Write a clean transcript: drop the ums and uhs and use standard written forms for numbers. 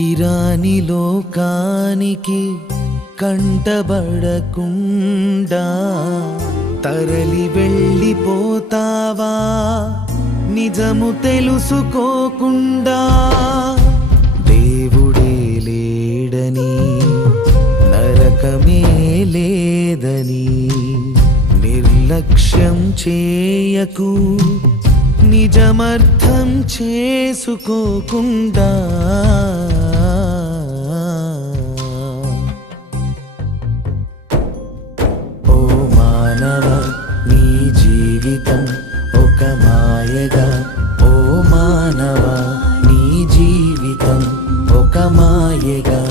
పనికిరాని లోకానికి కంటబడకుండా తరలి వెళ్ళిపోతావా నిజము తెలుసుకోకుండా. దేవుడే లేడని నరకమే లేదని నిర్లక్ష్యం చేయకు నిజమర్థం చేసుకోకుండా. ఓ మానవ నీ జీవితం ఒక మాయగా, ఓ మానవ నీ జీవితం ఒక మాయగా.